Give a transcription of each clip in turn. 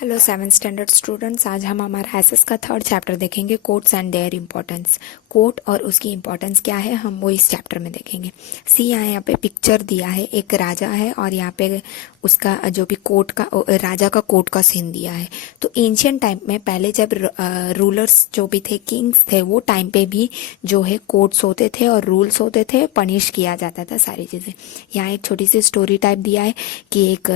Hello 7th standard students, आज हम हमारा एसएस का थर्ड चैप्टर देखेंगे, courts and there importance. Court और उसकी इम्पोर्टेंस क्या है, हम वो इस चैप्टर में देखेंगे। सी यहाँ पे पिक्चर दिया है, एक राजा है और यहाँ पे उसका जो भी कोर्ट का राजा का कोर्ट का सीन दिया है। तो एंशियंट टाइम में पहले जब रूलर्स जो भी थे, किंग्स थे, वो टाइम पे भी जो है कोर्ट्स होते थे और रूल्स होते थे, पनिश किया जाता था सारी चीज़ें। यहाँ एक छोटी सी स्टोरी टाइप दिया है कि एक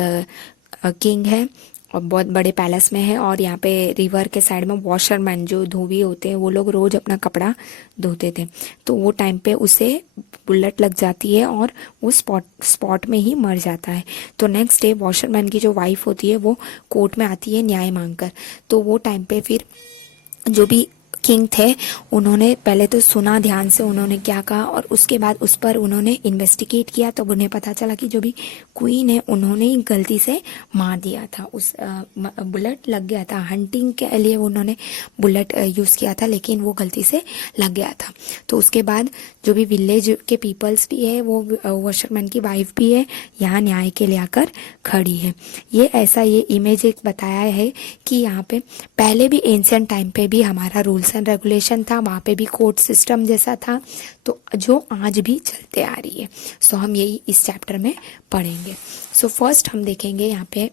किंग है और बहुत बड़े पैलेस में है और यहाँ पे रिवर के साइड में वॉशरमैन जो धोबी होते हैं वो लोग रोज अपना कपड़ा धोते थे। तो वो टाइम पे उसे बुलेट लग जाती है और वो स्पॉट में ही मर जाता है। तो नेक्स्ट डे वॉशरमैन की जो वाइफ होती है वो कोर्ट में आती है न्याय मांगकर। तो वो टाइम पे फिर जो भी किंग थे उन्होंने पहले तो सुना ध्यान से उन्होंने क्या कहा और उसके बाद उस पर उन्होंने इन्वेस्टिगेट किया। तो उन्हें पता चला कि जो भी क्वीन है उन्होंने ही गलती से मार दिया था, उस बुलेट लग गया था। हंटिंग के लिए उन्होंने बुलेट यूज़ किया था लेकिन वो गलती से लग गया था। तो उसके बाद जो भी विलेज के पीपल्स भी है, वो वॉशरमैन की वाइफ भी है, यहाँ न्याय के लिए आकर खड़ी है। ये इमेज एक बताया है कि यहाँ पे पहले भी एंशिएंट टाइम पे भी हमारा रूल्स एंड रेगुलेशन था, वहाँ पे भी कोर्ट सिस्टम जैसा था, तो जो आज भी चलते आ रही है। सो हम यही इस चैप्टर में पढ़ेंगे। सो फर्स्ट हम देखेंगे यहाँ पे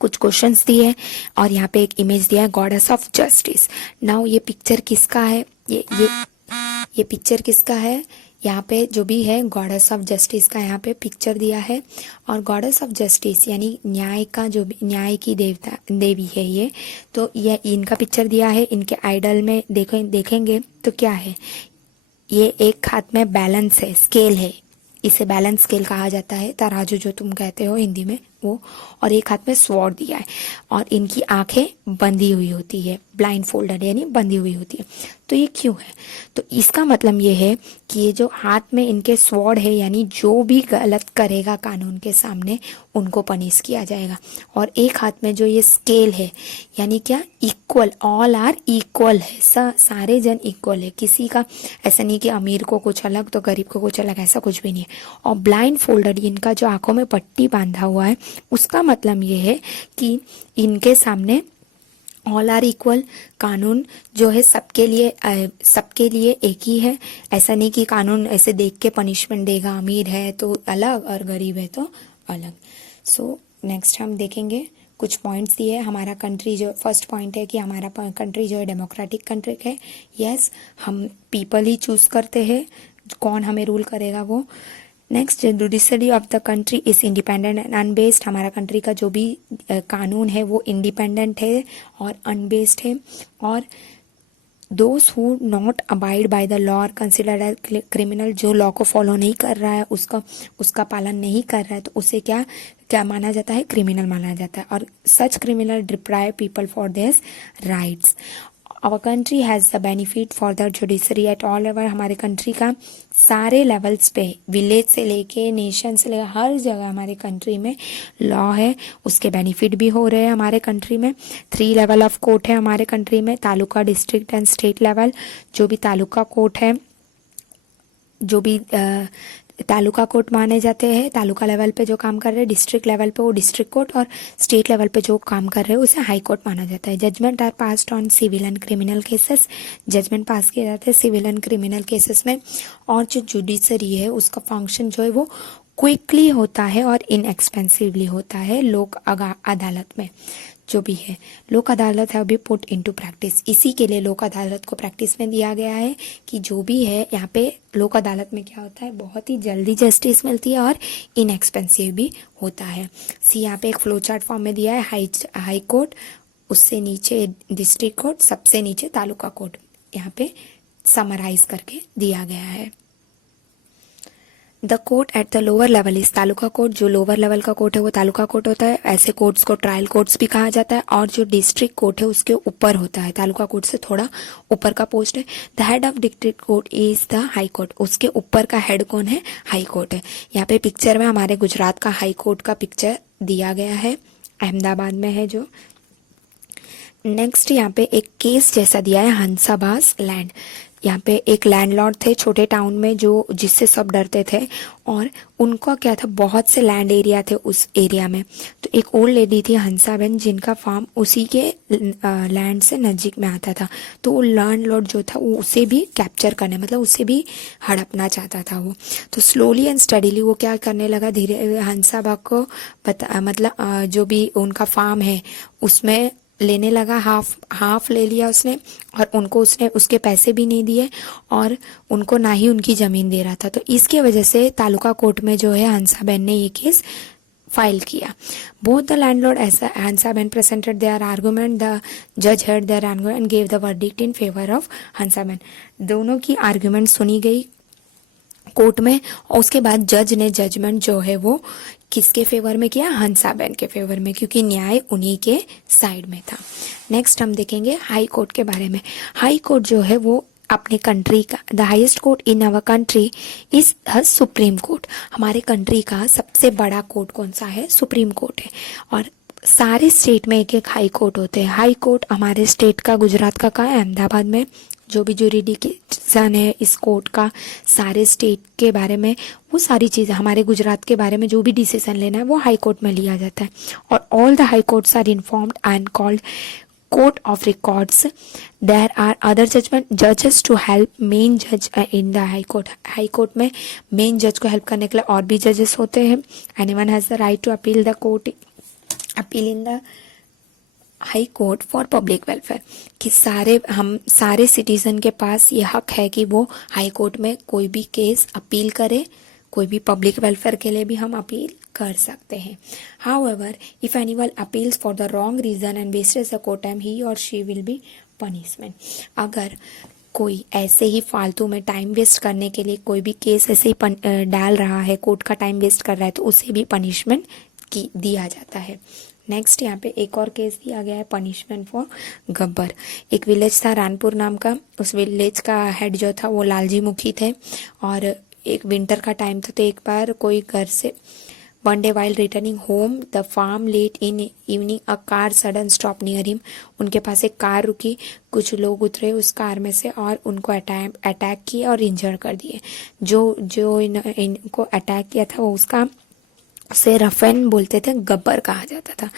कुछ क्वेश्चंस दिए और यहाँ पे एक इमेज दिया है, गॉडेस ऑफ जस्टिस। नाउ ये पिक्चर किसका है, ये पिक्चर किसका है, यहाँ पे जो भी है गॉडेस ऑफ जस्टिस का यहाँ पे पिक्चर दिया है। और गॉडेस ऑफ जस्टिस यानी न्याय का जो भी न्याय की देवी है ये। तो ये इनका पिक्चर दिया है, इनके आइडल में देखेंगे तो क्या है, ये एक हाथ में बैलेंस है, स्केल है, इसे बैलेंस स्केल कहा जाता है, तराजू जो तुम कहते हो हिंदी में वो। और एक हाथ में स्वॉर्ड दिया है और इनकी आंखें बंधी हुई होती है, ब्लाइंड फोल्डेड यानी बंधी हुई होती है। तो ये क्यों है, तो इसका मतलब ये है कि ये जो हाथ में इनके स्वॉर्ड है यानी जो भी गलत करेगा कानून के सामने उनको पनिश किया जाएगा। और एक हाथ में जो ये स्केल है यानी क्या, इक्वल, ऑल आर इक्वल है, सारे जन इक्वल है, किसी का ऐसा नहीं कि अमीर को कुछ अलग तो गरीब को कुछ अलग, ऐसा कुछ भी नहीं है। और ब्लाइंड फोल्डेड, इनका जो आंखों में पट्टी बांधा हुआ है उसका मतलब ये है कि इनके सामने ऑल आर इक्वल, कानून जो है सबके लिए एक ही है। ऐसा नहीं कि कानून ऐसे देख के पनिशमेंट देगा, अमीर है तो अलग और गरीब है तो अलग। सो नेक्स्ट हम देखेंगे कुछ पॉइंट्स दिए। हमारा कंट्री जो फर्स्ट पॉइंट है कि हमारा कंट्री जो है डेमोक्रेटिक कंट्री है। यस, हम पीपल ही चूज करते हैं कौन हमें रूल करेगा वो। Next, judiciary of the country is independent and unbased. हमारा कंट्री का जो भी कानून है वो इंडिपेंडेंट है और अनबेस्ड है। और those who not abide by the law are considered as criminal. जो लॉ को फॉलो नहीं कर रहा है, उसका पालन नहीं कर रहा है, तो उसे क्या क्या माना जाता है, क्रिमिनल माना जाता है। और such criminal deprive people for their rights. Our country has the benefit for the judiciary at all level. हमारे कंट्री का सारे लेवल्स पे, विलेज से लेके नेशन से लेकर हर जगह हमारे कंट्री में लॉ है, उसके बेनिफिट भी हो रहे हैं हमारे कंट्री में। 3 लेवल ऑफ कोर्ट है हमारे कंट्री में, taluka, district and state level. जो भी तालुका कोर्ट है, जो भी तालुका कोर्ट माने जाते हैं, तालुका लेवल पे जो काम कर रहे हैं, डिस्ट्रिक्ट लेवल पे वो डिस्ट्रिक्ट कोर्ट, और स्टेट लेवल पे जो काम कर रहे हैं उसे हाई कोर्ट माना जाता है। Judgement are passed on civil and criminal cases. Judgement pass किए जाते हैं सिविल एंड क्रिमिनल केसेस में। और जो जुडिशरी है उसका फंक्शन जो है वो क्विकली होता है और इनएक्सपेंसिवली होता है लोक अदालत में। जो भी है लोक अदालत है अभी पुट इनटू प्रैक्टिस, इसी के लिए लोक अदालत को प्रैक्टिस में दिया गया है कि जो भी है यहाँ पे लोक अदालत में क्या होता है, बहुत ही जल्दी जस्टिस मिलती है और इनएक्सपेंसिव भी होता है। सी यहाँ पे एक फ्लो चार्ट फॉर्म में दिया है, हाई कोर्ट, उससे नीचे डिस्ट्रिक्ट कोर्ट, सबसे नीचे तालुका कोर्ट, यहाँ पे समराइज करके दिया गया है। The court at the lower level is taluka court. जो लोअर लेवल का कोर्ट है वो तालुका कोर्ट होता है। ऐसे कोर्ट्स को ट्रायल कोर्ट्स भी कहा जाता है। और जो डिस्ट्रिक्ट कोर्ट है उसके ऊपर होता है, तालुका कोर्ट से थोड़ा ऊपर का पोस्ट है। The head of district court is the high court. उसके ऊपर का हेड कौन है, हाई कोर्ट है। यहाँ पे पिक्चर में हमारे गुजरात का हाई कोर्ट का पिक्चर दिया गया है, अहमदाबाद में है जो। नेक्स्ट यहाँ पे एक केस जैसा दिया है, हंसाबाज लैंड। यहाँ पे एक लैंडलॉर्ड थे छोटे टाउन में जो जिससे सब डरते थे, और उनका क्या था, बहुत से लैंड एरिया थे उस एरिया में। तो एक ओल्ड लेडी थी हंसाबेन, जिनका फार्म उसी के लैंड से नज़दीक में आता था। तो वो लैंडलॉर्ड जो था वो उसे भी कैप्चर करने, मतलब उसे भी हड़पना चाहता था वो। तो स्लोली एंड स्टडीली वो क्या करने लगा, धीरे हंसाबा को मतलब जो भी उनका फार्म है उसमें लेने लगा। हाफ ले लिया उसने, और उनको उसने उसके पैसे भी नहीं दिए, और उनको ना ही उनकी ज़मीन दे रहा था। तो इसके वजह से तालुका कोर्ट में जो है हंसाबेन ने ये केस फाइल किया। Both the landlord Hansaben presented their argument, the जज heard their argument and gave the verdict in favour of Hansaben. दोनों की आर्गुमेंट सुनी गई कोर्ट में, और उसके बाद जज ने जजमेंट जो है वो किसके फेवर में किया, हंसाबेन के फेवर में, क्योंकि न्याय उन्हीं के साइड में था। नेक्स्ट हम देखेंगे हाई कोर्ट के बारे में। हाई कोर्ट जो है वो अपने कंट्री का, the highest court in our country is the supreme court. हमारे कंट्री का सबसे बड़ा कोर्ट कौन सा है, सुप्रीम कोर्ट है। और सारे स्टेट में एक एक हाई कोर्ट होते हैं। हाई कोर्ट हमारे स्टेट का, गुजरात का कहाँ है, अहमदाबाद में। जो भी जुरिडिक्शन है इस कोर्ट का सारे स्टेट के बारे में, वो सारी चीज़ें हमारे गुजरात के बारे में जो भी डिसीजन लेना है वो हाई कोर्ट में लिया जाता है। और all the high courts are informed and called court of records. There are other जजेस टू हेल्प मेन जज इन the high court. High court में मेन जज को हेल्प करने के लिए और भी जजेस होते हैं। Anyone has the right to appeal the court, appeal in the high court for public welfare, कि सारे सिटीजन के पास ये हक है कि वो हाई कोर्ट में कोई भी केस अपील करे, कोई भी पब्लिक वेलफेयर के लिए भी हम अपील कर सकते हैं। However if anyone appeals for the wrong reason and wastage the court time, he or she will be punishment. अगर कोई ऐसे ही फालतू में टाइम वेस्ट करने के लिए कोई भी केस ऐसे ही डाल रहा है, कोर्ट का टाइम वेस्ट कर रहा है, तो उसे भी पनिशमेंट की दिया जाता है। नेक्स्ट यहाँ पे एक और केस दिया गया है, पनिशमेंट फॉर गब्बर। एक विलेज था रानपुर नाम का, उस विलेज का हेड जो था वो लालजी मुखी थे, और एक विंटर का टाइम था। तो एक बार कोई घर से one day while returning home the farm late in evening a car sudden stop near him. उनके पास एक कार रुकी, कुछ लोग उतरे उस कार में से और उनको अटैक किए और इंजर कर दिए। जो इनको अटैक किया था वो उसका उसे रफेन बोलते थे, गब्बर कहा जाता था।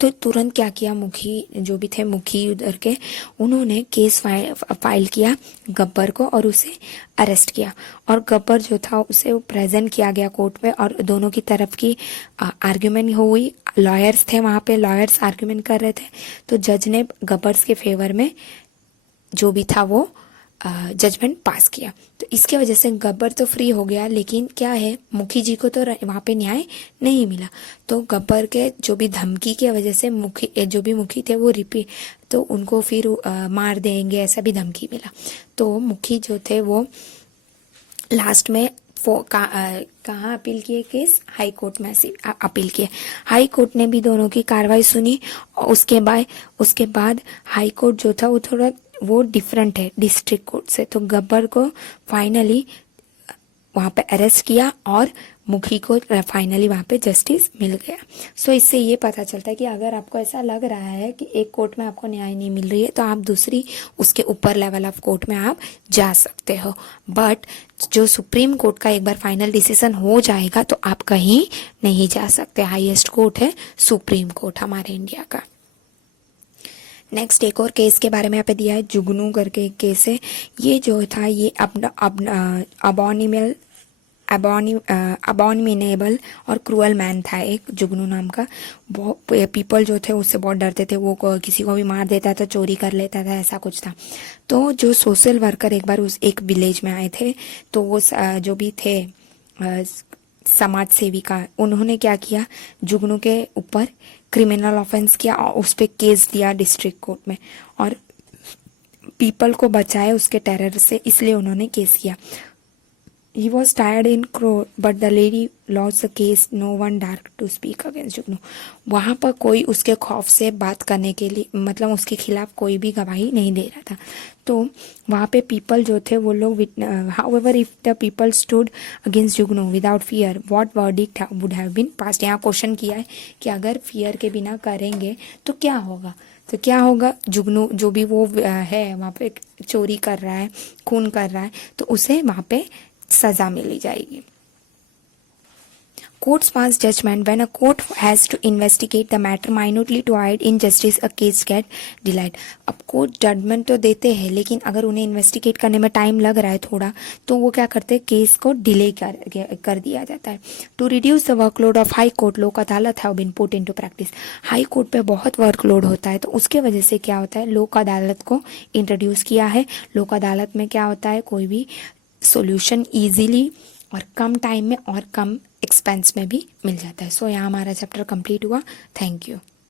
तो तुरंत क्या किया, मुखी जो भी थे, मुखी उधर के, उन्होंने केस फाइल किया गब्बर को और उसे अरेस्ट किया। और गब्बर जो था उसे प्रेजेंट किया गया कोर्ट में, और दोनों की तरफ की आर्ग्यूमेंट हुई। लॉयर्स थे वहाँ पे, लॉयर्स आर्ग्यूमेंट कर रहे थे। तो जज ने गब्बर्स के फेवर में जो भी था वो जजमेंट पास किया। तो इसके वजह से गब्बर तो फ्री हो गया, लेकिन क्या है, मुखी जी को तो वहाँ पे न्याय नहीं मिला। तो गब्बर के जो भी धमकी की वजह से जो भी मुखी थे वो तो उनको फिर मार देंगे ऐसा भी धमकी मिला। तो मुखी जो थे वो लास्ट में कहाँ अपील किए केस, हाई कोर्ट में अपील किए। हाई कोर्ट ने भी दोनों की कार्रवाई सुनी, और उसके बाद हाई कोर्ट जो था वो थोड़ा वो डिफरेंट है डिस्ट्रिक्ट कोर्ट से। तो गब्बर को फाइनली वहाँ पे अरेस्ट किया और मुखी को फाइनली वहाँ पे जस्टिस मिल गया। सो इससे ये पता चलता है कि अगर आपको ऐसा लग रहा है कि एक कोर्ट में आपको न्याय नहीं मिल रही है, तो आप दूसरी उसके ऊपर लेवल ऑफ कोर्ट में आप जा सकते हो। बट जो सुप्रीम कोर्ट का एक बार फाइनल डिसीजन हो जाएगा तो आप कहीं नहीं जा सकते। हाईएस्ट कोर्ट है सुप्रीम कोर्ट हमारे इंडिया का। नेक्स्ट एक और केस के बारे में यहाँ पे दिया है, जुगनू करके एक केस है। ये जो था ये अबॉर्निमेबल और क्रूअल मैन था एक, जुगनू नाम का। पीपल जो थे उससे बहुत डरते थे, वो किसी को भी मार देता था, चोरी कर लेता था, ऐसा कुछ था। तो जो सोशल वर्कर एक बार उस एक विलेज में आए थे, तो वो जो भी थे समाज सेविका, उन्होंने क्या किया, जुगनू के ऊपर क्रिमिनल ऑफेंस किया और उस पर केस दिया डिस्ट्रिक्ट कोर्ट में, और पीपल को बचाए उसके टेरर से, इसलिए उन्होंने केस किया। He was tired in court, but the lady lost the case. No one dared to speak against जुगनू. वहाँ पर कोई उसके खौफ से बात करने के लिए, मतलब उसके खिलाफ कोई भी गवाही नहीं दे रहा था. तो वहाँ पे पीपल जो थे वो लोग, however if the people stood against Jugnu without fear, what verdict would have been passed. यहाँ क्वेश्चन किया है कि अगर फियर के बिना करेंगे तो क्या होगा. तो क्या होगा, जुगनू जो भी वो है वहाँ पे चोरी कर रहा है, खून कर रहा है, तो उसे वहाँ पे सजा मिली जाएगी. Courts pass judgment. When a court has to investigate the matter minutely to avoid injustice, a case get delayed. अब कोर्ट जजमेंट तो देते हैं, लेकिन अगर उन्हें इन्वेस्टिगेट करने में टाइम लग रहा है थोड़ा, तो वो क्या करते हैं, केस को डिले कर दिया जाता है. To reduce the workload of high court, Lok Adalat have been put into practice. High court पे बहुत वर्कलोड होता है, तो उसके वजह से क्या होता है, लोक अदालत को इंट्रोड्यूस किया है. लोक अदालत में क्या होता है, कोई भी सॉल्यूशन इजीली और कम टाइम में और कम एक्सपेंस में भी मिल जाता है. सो यहाँ हमारा चैप्टर कंप्लीट हुआ. Thank you.